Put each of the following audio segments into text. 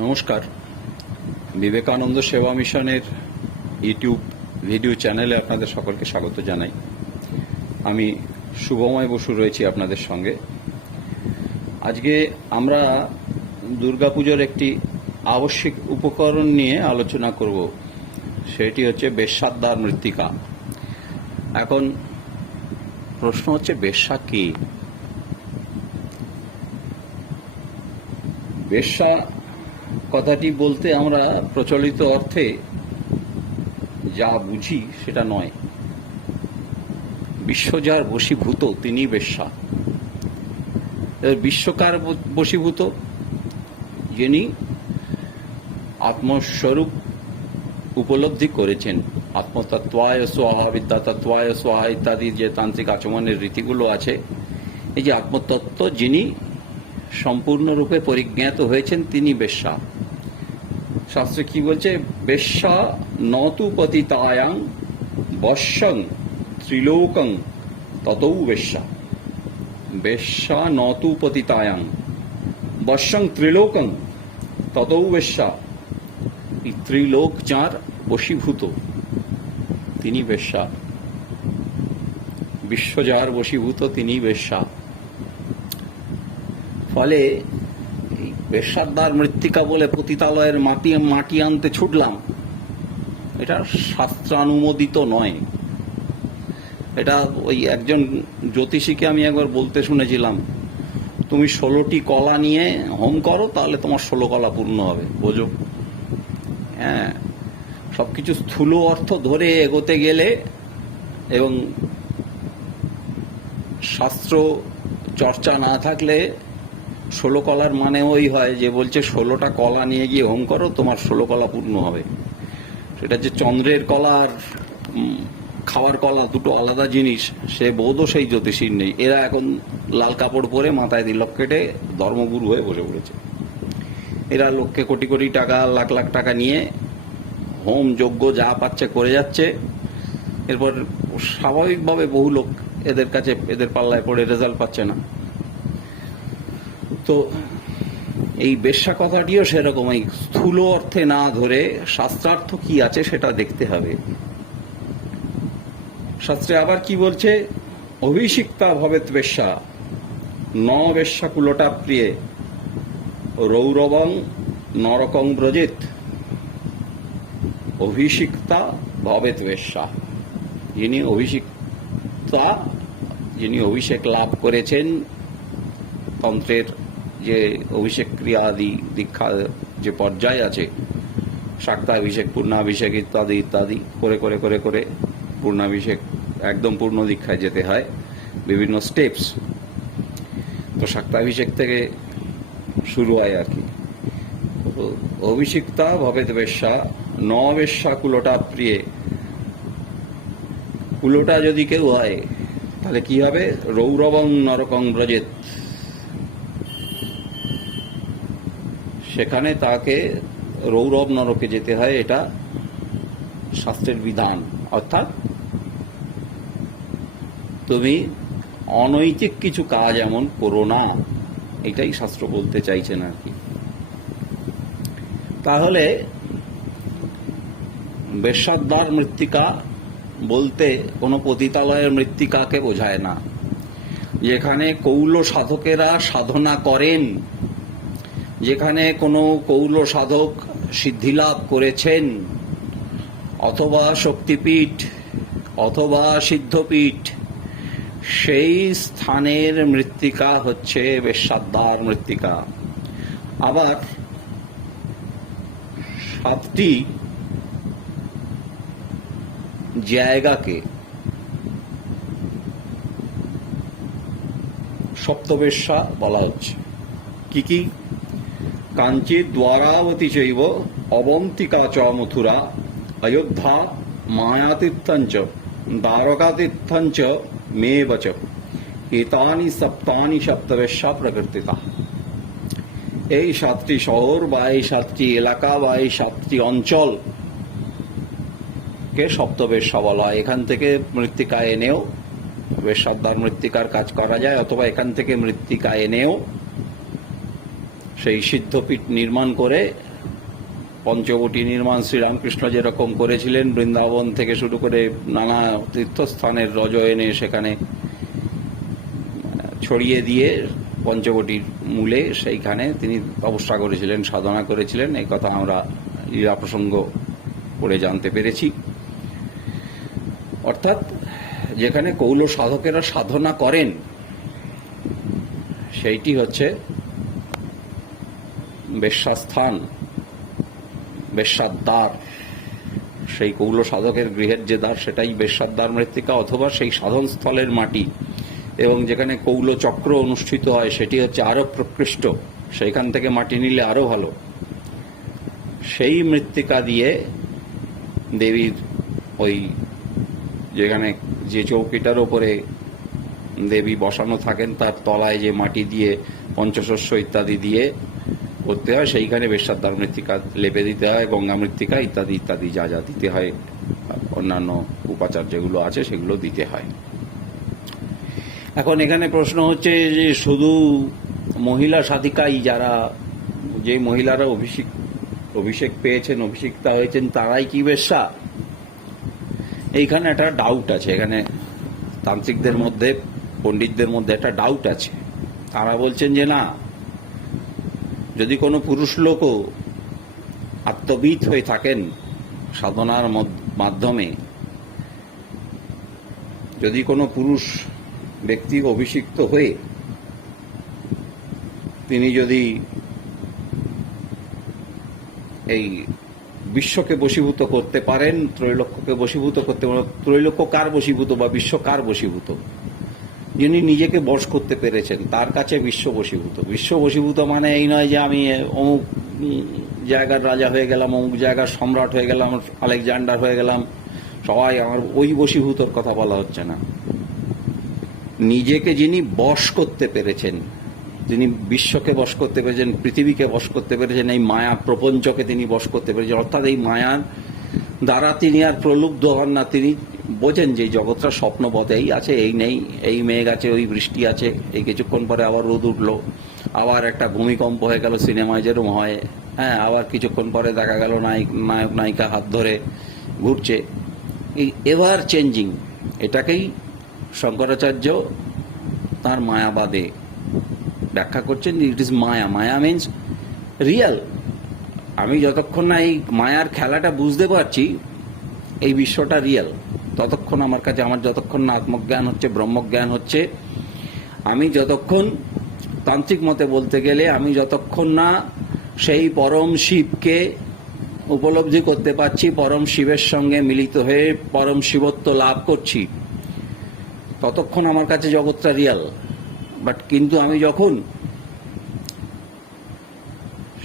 নমস্কার। বিবেকানন্দ সেবা মিশনের ইউটিউব ভিডিও চ্যানেলে আপনাদের সকলকে স্বাগত জানাই। আমি শুভময় বসু রয়েছি আপনাদের সঙ্গে। আজকে আমরা দুর্গাপুজোর একটি আবশ্যিক উপকরণ নিয়ে আলোচনা করব, সেটি হচ্ছে বেশ্যাদ্বার মৃত্তিকা। এখন প্রশ্ন হচ্ছে, বেশ্যা কি? বেশ্যা কথাটি বলতে আমরা প্রচলিত অর্থে যা বুঝি সেটা নয়। বিশ্ব যার বশীভূত তিনি বেশ্যা। বিশ্বকার বশীভূত যিনি আত্মস্বরূপ উপলব্ধি করেছেন। আত্মতত্ত্বায় সোহা বিদ্যা তত্ত্বায় সোহা ইত্যাদি যে তান্ত্রিক আচমনের রীতিগুলো আছে, এই যে আত্মতত্ত্ব যিনি সম্পূর্ণরূপে পরিজ্ঞাত হয়েছেন তিনি বেশ্যা। শাস্ত্রে কি বলছে? বেশ্যা নতু পতিতায়াং বশ্যং ত্রিলোকং ততৌ বেশ্যা। বেশ্যা নতু পতিতায়াং বশ্যং ত্রিলোকং ততৌ বেশ্যা। এই ত্রিলোক যাঁর বশীভূত, তিনি বেশ্যা। বিশ্ব যার বশীভূত, তিনি বেশ্যা। ফলে বেশ্যাদ্বার মৃত্তিকা বলে পতিতালয়ের মাটি মাটি আনতে ছুটলাম। এটা শাস্ত্রানুমোদিত নয়। এটা ওই একজন জ্যোতিষীকে আমি একবার বলতে শুনেছিলাম, তুমি ষোলোটি কলা নিয়ে হোম করো, তাহলে তোমার ষোলো কলা পূর্ণ হবে। বোঝো? হ্যাঁ সব কিছু স্থূল অর্থ ধরে এগোতে গেলে এবং শাস্ত্র চর্চা না থাকলে ষোলো কলার মানে ওই হয় যে বলছে ষোলোটা কলা নিয়ে গিয়ে হোম করো, তোমার ষোলো কলা পূর্ণ হবে। সেটা যে চন্দ্রের কলা আর খাওয়ার কলা দুটো আলাদা জিনিস, সে বোধও সেই জ্যোতিষীর নেই। এরা এখন লাল কাপড় পরে মাথায় দিলক কেটে ধর্মগুরু হয়ে বসে পড়েছে। এরা লোককে কোটি কোটি টাকা, লাখ লাখ টাকা নিয়ে হোম যজ্ঞ যা পাচ্ছে করে যাচ্ছে। এরপর স্বাভাবিকভাবে বহু লোক এদের কাছে, এদের পাল্লায় পড়ে রেজাল্ট পাচ্ছে না। তো এই বেশ্যা কথাটিও সেরকম, এই স্থূল অর্থে না ধরে শাস্ত্রার্থ কি আছে সেটা দেখতে হবে। শাস্ত্রে আবার কি বলছে? অভিষিক্তা ভবেত বেশ্যা, ন বেশ্যা কুলটা প্রিয়ে, রৌরবং নরকং ব্রজিত, অভিষিক্তা ভবেত বেশ্যা। যিনি অভিষিক্তা, যিনি অভিষেক লাভ করেছেন তন্ত্রের যে অভিষেক ক্রিয়া আদি দীক্ষা যে পর্যায় আছে, শাক্তাভিষেক, পূর্ণাভিষেক ইত্যাদি ইত্যাদি করে করে করে করে পূর্ণাভিষেক একদম পূর্ণ দীক্ষায় যেতে হয়, বিভিন্ন স্টেপস তো শাক্তাভিষেক থেকে শুরু হয় আর কি। অভিষিক্তা ভবেত বেশ্যা ন বেশ্যা কুলোটা প্রিয়ে। কুলোটা যদি কেউ হয়, তাহলে কি হবে? রৌরবং নরকং ব্রজেত সেখানে তাকে রৌরব নরকে যেতে হয়, এটা শাস্ত্রের বিধান। অর্থাৎ তুমি অনৈতিক কিছু কাজ এমন করো না, এটাই শাস্ত্র বলতে চাইছেন আর কি। তাহলে বেশ্যাদ্বার মৃত্তিকা বলতে কোনো পতিতালয়ের মৃত্তিকাকে বোঝায় না। যেখানে কৌল সাধকেরা সাধনা করেন যেখানে কোনো কৌল সাধক সিদ্ধিলাভ করেছেন, অথবা শক্তিপীঠ, অথবা সিদ্ধপীঠ, সেই স্থানের মৃত্তিকা হচ্ছে বেশ্যাদ্বার মৃত্তিকা। আবার সাতটি জায়গাকে সপ্তবেশ্যা বলা হচ্ছে। কি কি? কাঞ্চি দ্বারাবতী চৈব অবন্তিকা চ মথুরা অযোধ্যা মায়াতীর্থঞ্চ দ্বারকাতীর্থঞ্চ মে বচ এতানি সপ্তানি সপ্তবেশ্যা প্রকৃতিতা এই সাতটি শহর বা এই সাতটি এলাকা বা এই সাতটি অঞ্চল কে সপ্তবেশ্যা বলা হয়। এখান থেকে মৃত্তিকা এনেও বেশাবদার মৃত্তিকার কাজ করা যায়, অথবা এখান থেকে মৃত্তিকা এনেও সেই সিদ্ধপীঠ নির্মাণ করে, পঞ্চবটি নির্মাণ শ্রীরামকৃষ্ণ যেরকম করেছিলেন, বৃন্দাবন থেকে শুরু করে নানা তীর্থস্থানের রজ এনে সেখানে ছড়িয়ে দিয়ে পঞ্চবটির মূলে সেইখানে তিনি তপস্যা করেছিলেন, সাধনা করেছিলেন। এই কথা আমরা লীলা প্রসঙ্গ পড়ে জানতে পেরেছি। অর্থাৎ যেখানে কৌল সাধকেরা সাধনা করেন, সেইটি হচ্ছে বেশ্যাস্থান বেশ্যার সেই কৌল সাধকের গৃহের যে দ্বার, সেটাই বেশ্যার মৃত্তিকা অথবা সেই সাধন স্থলের মাটি। এবং যেখানে কৌল চক্র অনুষ্ঠিত হয়, সেটি হচ্ছে আরও প্রকৃষ্ট। সেইখান থেকে মাটি নিলে আরও ভালো। সেই মৃত্তিকা দিয়ে দেবীর ওই যেখানে যে চৌকিটার ওপরে দেবী বসানো থাকেন, তার তলায় যে মাটি দিয়ে পঞ্চশস্য ইত্যাদি দিয়ে করতে হয়, সেইখানে বেশ্যাদ্বার মৃত্তিকা লেপে দিতে হয় গঙ্গা মৃত্তিকা ইত্যাদি ইত্যাদি যা যা দিতে হয়, অন্যান্য উপাচার যেগুলো আছে সেগুলো দিতে হয়। এখন এখানে প্রশ্ন হচ্ছে যে শুধু মহিলা সাধিকাই যারা, যে মহিলারা অভিষেক অভিষেক পেয়েছেন, অভিষিক্তা হয়েছেন, তারাই কি বেশ্যা? এইখানে একটা ডাউট আছে, এখানে তান্ত্রিকদের মধ্যে, পণ্ডিতদের মধ্যে একটা ডাউট আছে। তারা বলছেন যে না যদি কোনো পুরুষ লোকও আত্মবিদ হয়ে থাকেন সাধনার মাধ্যমে, যদি কোনো পুরুষ ব্যক্তি অভিষিক্ত হয়ে তিনি যদি এই বিশ্বকে বশীভূত করতে পারেন ত্রৈলক্ষ্যকে বশীভূত করতে পারেন ত্রৈলক্ষ্য কার বশীভূত বা বিশ্ব কার বশীভূত? যিনি নিজেকে বশ করতে পেরেছেন, তার কাছে বিশ্ব বশীভূত। বিশ্ব বশীভূত মানে এই নয় যে আমি অমুক জায়গার রাজা হয়ে গেলাম, অমুক জায়গার সম্রাট হয়ে গেলাম, আলেকজান্ডার হয়ে গেলাম। সবাই আমার ওই বশীভূতর কথা বলা হচ্ছে না। নিজেকে যিনি বশ করতে পেরেছেন তিনি বিশ্বকে বশ করতে পেরেছেন, পৃথিবীকে বশ করতে পেরেছেন, এই মায়া প্রপঞ্চকে তিনি বশ করতে পেরেছেন, অর্থাৎ এই মায়ার দ্বারা তিনি আর প্রলুব্ধ হন না, তিনি বোঝেন যে জগৎটা স্বপ্ন স্বপ্নবতেই আছে, এই নেই, এই মেঘ আছে, ওই বৃষ্টি আছে, এই কিছুক্ষণ পরে আবার রোদ উঠল, আবার একটা ভূমিকম্প হয়ে গেল সিনেমায় যেরকম হয়। হ্যাঁ আবার কিছুক্ষণ পরে দেখা গেল নায়ক নায়ক, নায়িকা হাত ধরে ঘুরছে। এই এভার চেঞ্জিং, এটাকেই শঙ্করাচার্য তার মায়াবাদে ব্যাখ্যা করছেন। It is maya. Maya means real আমি যতক্ষণ না এই মায়ার খেলাটা বুঝতে পারছি, এই বিশ্বটা রিয়েল ততক্ষণ আমার কাছে, আমার যতক্ষণ না আত্মজ্ঞান হচ্ছে, ব্রহ্মজ্ঞান হচ্ছে, আমি যতক্ষণ তান্ত্রিক মতে বলতে গেলে, আমি যতক্ষণ না সেই পরম শিবকে উপলব্ধি করতে পারছি, পরম শিবের সঙ্গে মিলিত হয়ে পরম শিবত্ব লাভ করছি, ততক্ষণ আমার কাছে জগৎটা রিয়াল বাট কিন্তু আমি যখন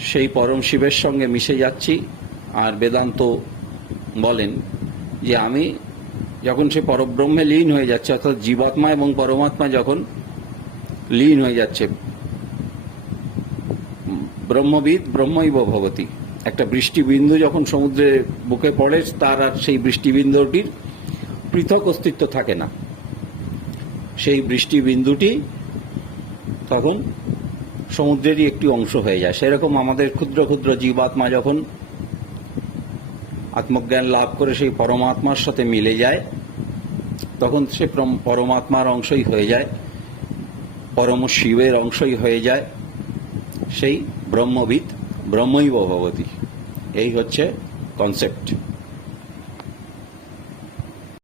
সেই পরম শিবের সঙ্গে মিশে যাচ্ছি, আর বেদান্ত বলেন যে আমি যখন সে পরব্রহ্মে লীন হয়ে যাচ্ছে, অর্থাৎ জীবাত্মা এবং পরমাত্মা যখন লীন হয়ে যাচ্ছে, ব্রহ্মবিদ ব্রহ্মৈব ভবতী। একটা বৃষ্টিবিন্দু যখন সমুদ্রে বুকে পড়ে, তার আর সেই বৃষ্টিবিন্দুটির পৃথক অস্তিত্ব থাকে না। সেই বৃষ্টিবিন্দুটি তখন সমুদ্রেরই একটি অংশ হয়ে যায়। সেরকম আমাদের ক্ষুদ্র ক্ষুদ্র জীবাত্মা যখন আত্মজ্ঞান লাভ করে সেই পরমাত্মার সাথে মিলে যায়, তখন সে পরম- পরমাত্মার অংশই হয়ে যায়, পরম শিবের অংশই হয়ে যায়, সেই ব্রহ্মবিদ ব্রহ্মই ভবতী। এই হচ্ছে কনসেপ্ট